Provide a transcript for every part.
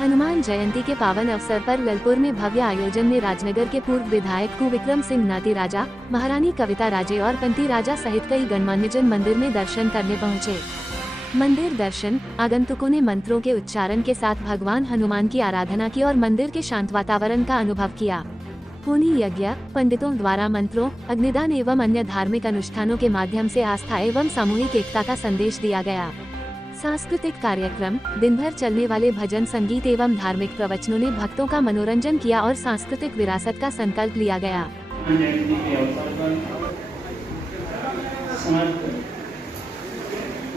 हनुमान जयंती के पावन अवसर पर ललपुर में भव्य आयोजन में राजनगर के पूर्व विधायक कुविक्रम सिंह नाती राजा, महारानी कविता राजे और पंती राजा सहित कई गणमान्यजन मंदिर में दर्शन करने पहुंचे। मंदिर दर्शन आगंतुकों ने मंत्रों के उच्चारण के साथ भगवान हनुमान की आराधना की और मंदिर के शांत वातावरण का अनुभव किया। होनी यज्ञ, पंडितों द्वारा मंत्रों, अग्निदान एवं अन्य धार्मिक अनुष्ठानों के माध्यम से आस्था एवं सामूहिक एकता का संदेश दिया गया। सांस्कृतिक कार्यक्रम, दिन भर चलने वाले भजन संगीत एवं धार्मिक प्रवचनों ने भक्तों का मनोरंजन किया और सांस्कृतिक विरासत का संकल्प लिया गया।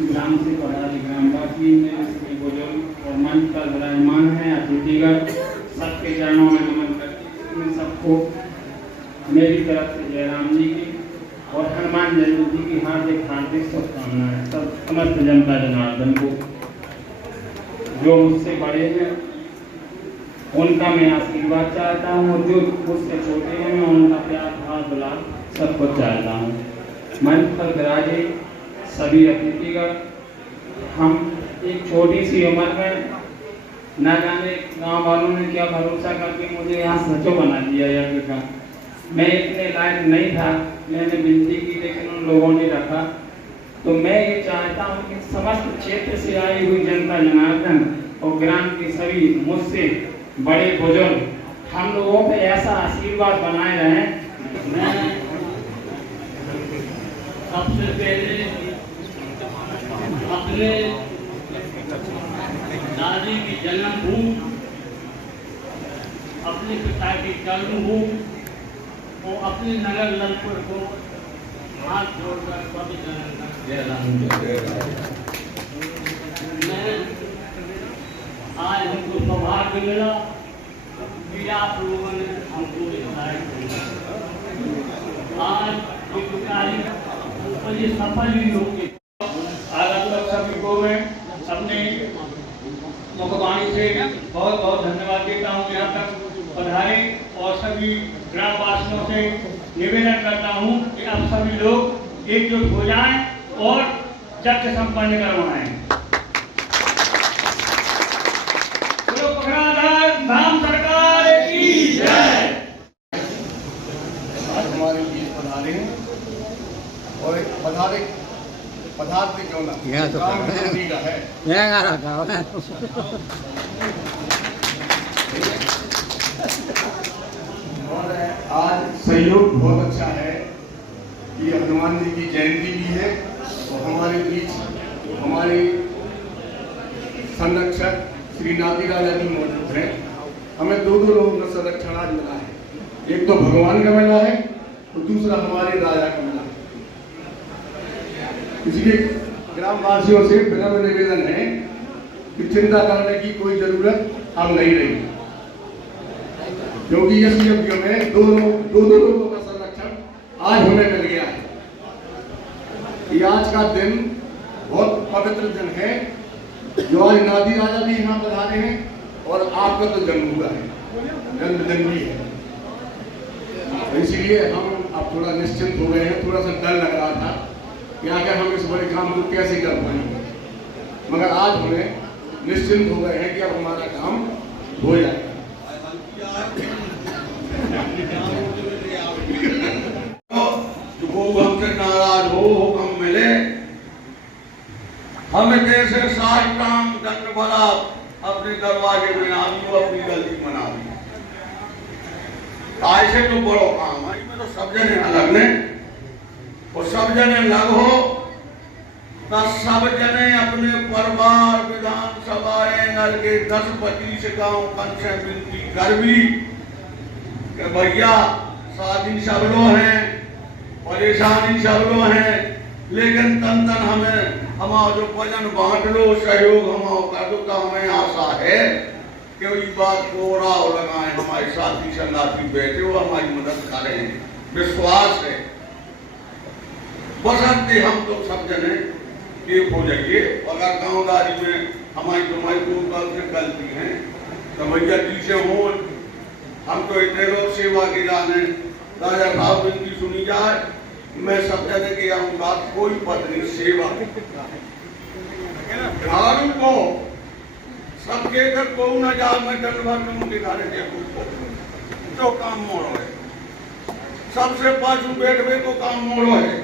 ग्राम से पधारे ग्रामवासी बुजुर्ग और मंच पर विराजमान है अतिथिगण, सबके चरणों में नमन करते हैं। सबको मेरी तरफ से जयराम जी की और हनुमान जयंती की हार्दिक शुभकामनाएं। सब समस्त जनता जनार्दन को, जो मुझसे बड़े हैं उनका मैं आशीर्वाद चाहता हूँ, जो मुझसे छोटे हैं मैं उनका प्यार भाव दुलार सबको चाहता हूँ। मंच पर विराजे सभी अतिथिगण, हम एक छोटी सी उम्र में न जाने गाँव वालों ने क्या भरोसा करके मुझे यहाँ सचो बना दिया यज्ञ का। मैं इतने लायक नहीं था, मैंने विनती की लेकिन उन लोगों ने रखा। तो मैं ये चाहता हूँ कि समस्त क्षेत्र से आई हुई जनता जनार्दन और ग्राम के सभी मुझसे बड़े बुजुर्ग हम लोगों पे ऐसा आशीर्वाद बनाए रहें। मैं सबसे पहले अपने दादी की जन्मभूमि, अपने पिता की कर्मभूमि और अपने नगर ललपुर को हाथ जोड़कर मैं आज हमको सौभाग्य मिला कि आप लोगों ने हमको आज एक कार्य और ये सफल भी होगी। आगंतुक सभी को मैं अपने मुखवाणी से बहुत बहुत धन्यवाद देता हूँ। यहाँ तक पधारे और सभी ग्रामवासियों से निवेदन करता हूँ कि आप सभी लोग एकजुट हो जाएं और यज्ञ संपन्न करवाएं। धाम सरकार की जय। आज हमारे बीच पधारे हैं और पधारते क्यों ना है। और आज सहयोग बहुत अच्छा है कि हनुमान जी की जयंती भी है और हमारे बीच हमारे संरक्षक श्री नाती राजा भी मौजूद हैं। हमें दो लोगों का संरक्षण आज मिला है, एक तो भगवान का मिला है और दूसरा हमारे राजा का मिला है। इसलिए ग्रामवासियों से विनम्र निवेदन है कि चिंता करने की कोई जरूरत अब नहीं रही, क्योंकि इस यज्ञ में दो लोगों का संरक्षण आज हमें मिल गया है। ये आज का दिन बहुत पवित्र दिन है, जो आज नाती राजा भी यहाँ पधारे हैं और आपका तो जन्म हुआ है, जन्मदिन भी है। तो इसीलिए हम अब थोड़ा निश्चिंत हो गए हैं। थोड़ा सा डर लग रहा था कि आखिर हम इस बड़े काम को कैसे कर पाएंगे, मगर आज हमें निश्चिंत हो गए हैं कि अब हमारा काम हो जाएगा। वो हमसे नाराज हो हुक्म मिले, हमें कैसे साज काम दंड भरा अपने दरवाजे में आ दी, अपनी गलती मना दी। ऐसे तो बड़ो काम है, इसमें तो सब जने अलग ने और सब जने अलग हो तो सब जने अपने परिवार विधानसभा एंगल के 10-25 गांव कन से विनती कर भी कि भैया शादी सब लोग हैं, परेशानी सब लोग हैं, लेकिन तन हमें हमारा जो वजन बांट लो, सहयोग हमारा कर दो। तो हमें आशा है कि इस बात को राव लगाएं, हमारे साथी संगाती बैठे हो हमारी मदद करें, विश्वास है। बसंते हम तो सब जने एक हो जाइए। अगर गाँवदारी में हमारी तुम्हारी कोई गलती है तो भैया जी से हो, हम तो इतने लोग सेवा के जाने राजा साहब विनती सुनी जाए, मैं सब जने की आऊंगा कोई पत्नी सेवा को सबके घर को न जा मैं डंडवा में उनके घर देखो जो काम मोड़ो है सबसे पाछू बैठवे को काम मोड़ो है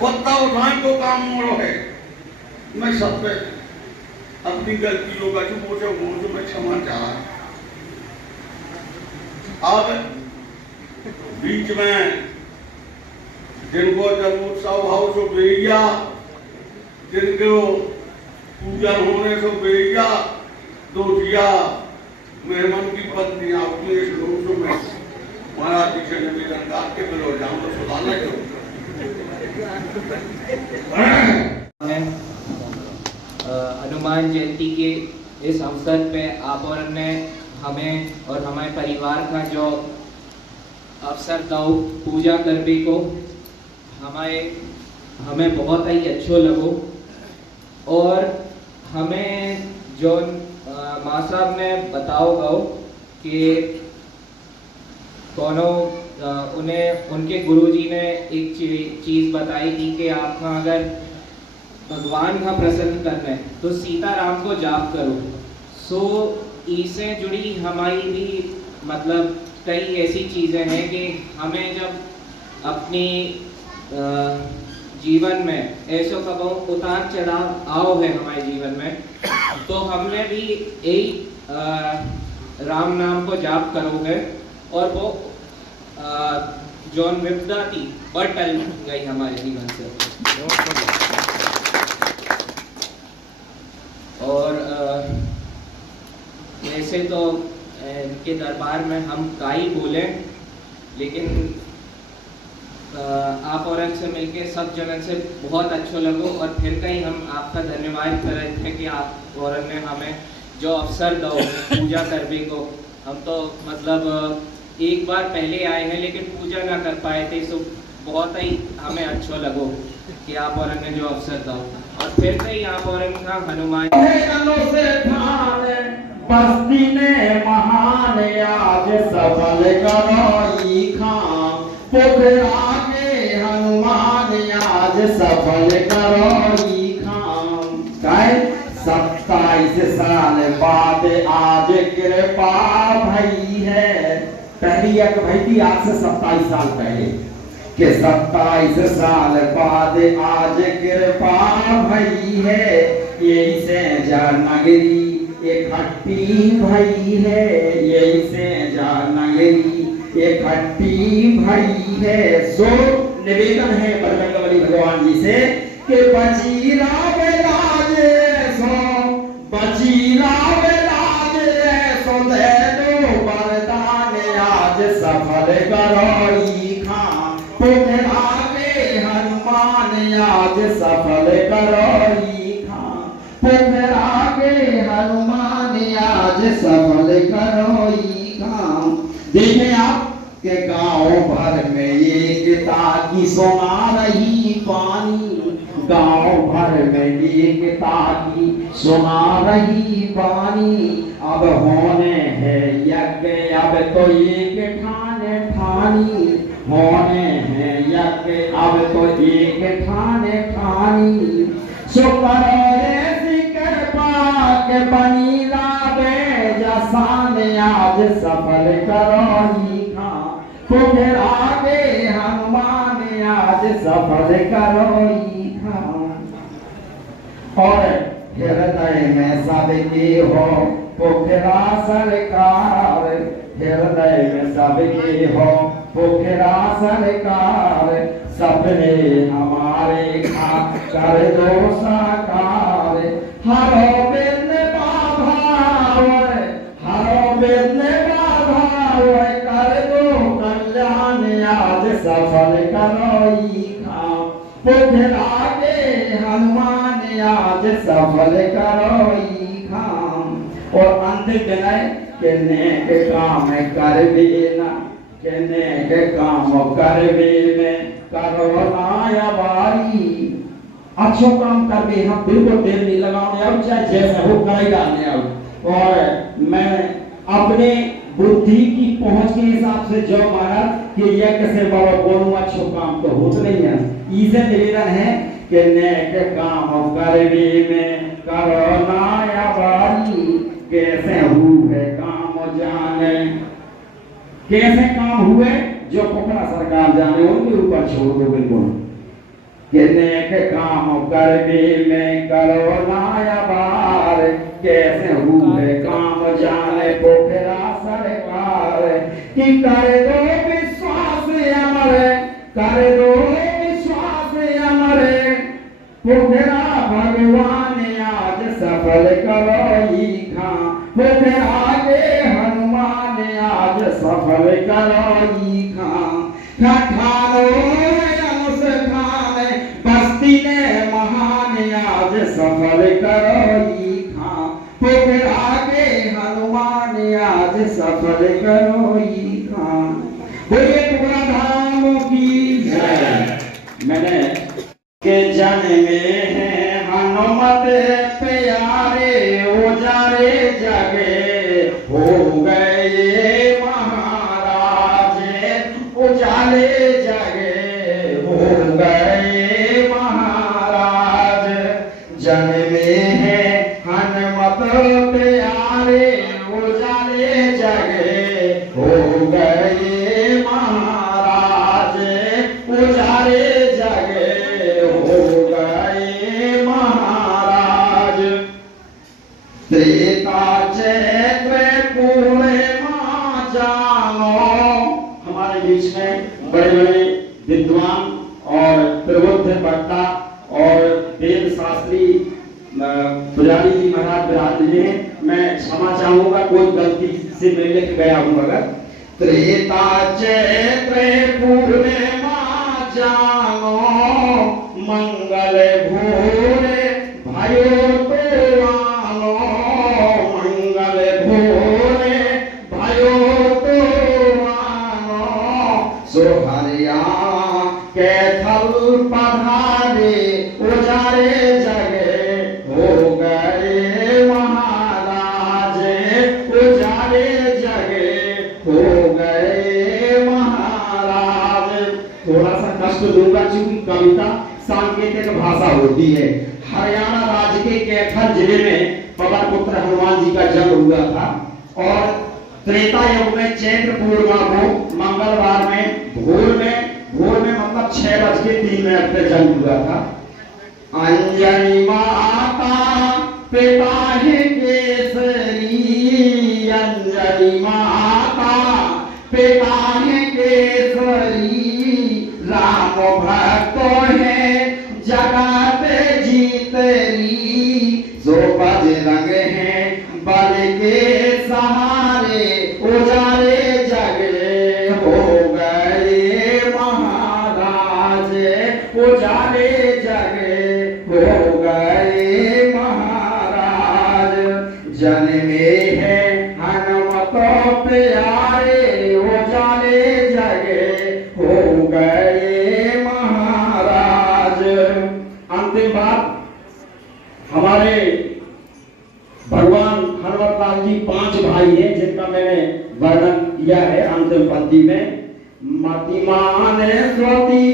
पत्ता उठाने को काम मोड़ो है। मैं सब पे अपनी गलतियों का जो मुझे मैं क्षमा चाहा। अब बीच में जिनको जन्मोत्सव भाव से बेरिया जिनको पूजन होने से बेरिया दोटिया मेहमान की पत्नी आपकी इस रूप में महाराज जी से निवेदन करके बिलो जाऊं तो सुधारना क्यों हनुमान जयंती के इस अवसर पे आप और ने हमें और हमारे परिवार का जो अवसर दो पूजा करने को हमें बहुत ही अच्छो लगो और हमें जो माँ साहब ने बताओ गो कि कोनो उन्हें उनके गुरुजी ने एक चीज़ बताई थी कि आपका अगर भगवान का प्रसन्न करना है तो सीताराम को जाप करो। सो इससे जुड़ी हमारी भी मतलब कई ऐसी चीज़ें हैं कि हमें जब अपनी जीवन में ऐसो कबो उतार चढ़ाव आओ है हमारे जीवन में तो हमने भी एक राम नाम को जाप करोगे और वो जॉन विपदा थी बट टल गई हमारे जीवन से। और ऐसे तो इनके दरबार में हम का ही बोले लेकिन आप और से मिलके सब जगह से बहुत अच्छा लगो और फिर कहीं हम आपका धन्यवाद कर रहे थे कि आप और ने हमें जो अवसर दो पूजा करने को। हम तो मतलब एक बार पहले आए हैं लेकिन पूजा ना कर पाए थे सो बहुत ही हमें अच्छा लगो कि आप और ने जो अवसर दो और फिर कहीं आप और का हनुमान बस्ती ने महान आज सफल करो खां पोखरा के हनुमान आज सफल करो खां 27 साल बाद आज कृपा भई है। पहली एक भाई थी आज से 27 साल पहले के 27 साल बाद आज कृपा भई है। यही से जा नगरी इकट्ठी भई है यही से जा नगरी इकट्ठी भई है। सो निवेदन है बजरंगबली भगवान जी से कि बचीरा बेलाज सो दे दो वरदान आज सफल करो खां पोखरा के हनुमान आज सफल करो खां पोखरा के हनुमान आज सफल करो खां। देखें आप के गांव भर में एकता की सुना रही पानी गांव भर में एकता की सुना रही पानी। अब होने है यज्ञ अब तो एक ठाने ठानी होने हैं यज्ञ अब तो एक ठाने ठानी। सो करो ऐसी कृपा के बनी लावे जसान आज सफल करो खां पोखरा के हनुमान आज सफल करो खां। और हृदय में सबके हो पोखरा सरकार हृदय में सबके हो पोखरा सरकार सपने हमारे खा कर दो साकार। हरो बिन बाधाव कर दो कल्याण आज सफल करो खां पोखरा के हनुमान आज सफल करो खां। और अंत विनय के नेक काम कर देना के नेक काम कर में करो नाया बारी। अच्छो काम कर दे हम बिल्कुल देर नहीं लगाने अब चाहे जैसा हो कराई डालने अब। और मैं अपने बुद्धि की पहुंच के हिसाब से जो माना कि यह कैसे बड़ो बोलूं अच्छो काम तो होता नहीं है। इसे निवेदन है कि नेक काम करने में करो नाया बारी। हुए काम जाने। कैसे काम हुए जो पोखरा सरकार जाने, उनके ऊपर छोड़ दो बिल्कुल। कि नेक काम करने में करो नाया बार, कैसे हुए काम जाने पोखरा सरकार। कि कर दो विश्वास अमर, कर दो विश्वास अमर, पोखरा भगवान आज सफल करो ही खां। पोखरा के हनुमान आज सफल करो ही खां। ठाठारो अनुष्ठान बस्ती ने महान आज सफल करो ही खां। पोखरा के हनुमान आज सफल करो ही खां। बोलिए पोखरा धाम की जय। मैंने के जन्मे हैं हनुमत प्यारे, उजारे जगे हो गए महाराज, उजाले जगे हो गए महाराज। जन्मे हैं हनुमत प्यारे, उजाले जगे हो गए महाराज, उजाले जगे हो गए महाराज। त्रेता चैत्र पूर्णिमा जानो। हमारे बीच में बड़े बड़े विद्वान और प्रबुद्ध वक्ता और वेद शास्त्री पुजारी जी महाराज विराजमान हैं। मैं क्षमा चाहूंगा कोई गलती से मैं लिख गया हूं अगर। त्रेता चैत्र पूर्णिमा जानो, मंगल भोरे भयो तो आनो, मंगल भोरे भयो तो आनो। सोहरिया के थल पधारे, उजारे जगे हो गए महाराज, उजारे जगे हो गए महाराज। थोड़ा सा कष्ट दूंगा क्योंकि कविता सांकेतिक भाषा होती है। हरियाणा राज्य के कैथल जिले में पवन पुत्र हनुमान जी का जन्म हुआ था और त्रेता युग में चैत्र पूर्णिमा को मंगलवार में भोर में मतलब 6:03 पे जन्म हुआ था। अंजनी माता पिता है केसरी, अंजनी माता पिता है केसरी। राम भक्त है जगत जीतरी, सो बजरंग है बल के सहारे, उजारे जगे हो गए महाराज, उजारे जगे हो गए महाराज। जन्मे है हनुमत प्यारे, उजारे जगे हो गए महाराज। अंतिम बात, हमारे भगवान हनुमत लाल जी 5 भाई हैं जिनका मैंने वर्णन किया है अंतिम पंक्ति में। मति माने स्वती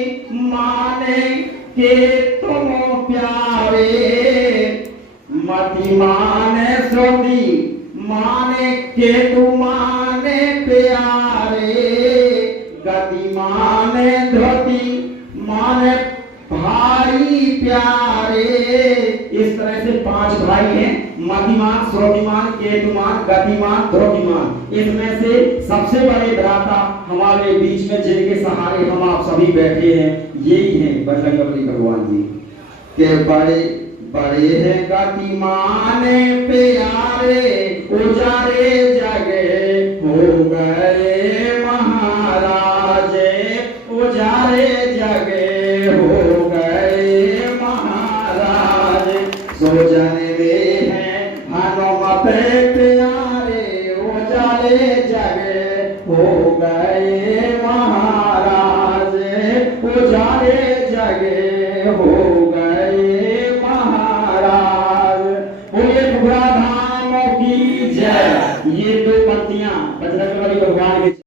माने के तुम प्यारे, मति माने स्वती माने के तुमाने प्यारे। गति माने धोती माने भाई प्यारे। इस तरह से 5 भाई हैं, मतिमान, श्रोतिमान, केतुमान, गतिमान, ध्रुतिमान। इनमें से सबसे बड़े भ्राता हमारे बीच में जिनके सहारे हम आप सभी बैठे हैं, यही हैं बजरंगबली भगवान जी। के बड़े बड़े हैं गतिमान प्यारे, उजारे जगे हो गए महाराज, उजारे जगे हो गए महाराज। सो जन्मे हैं हनुमत प्यारे, उजारे जगे हो गए महाराज, उजारे जगे हो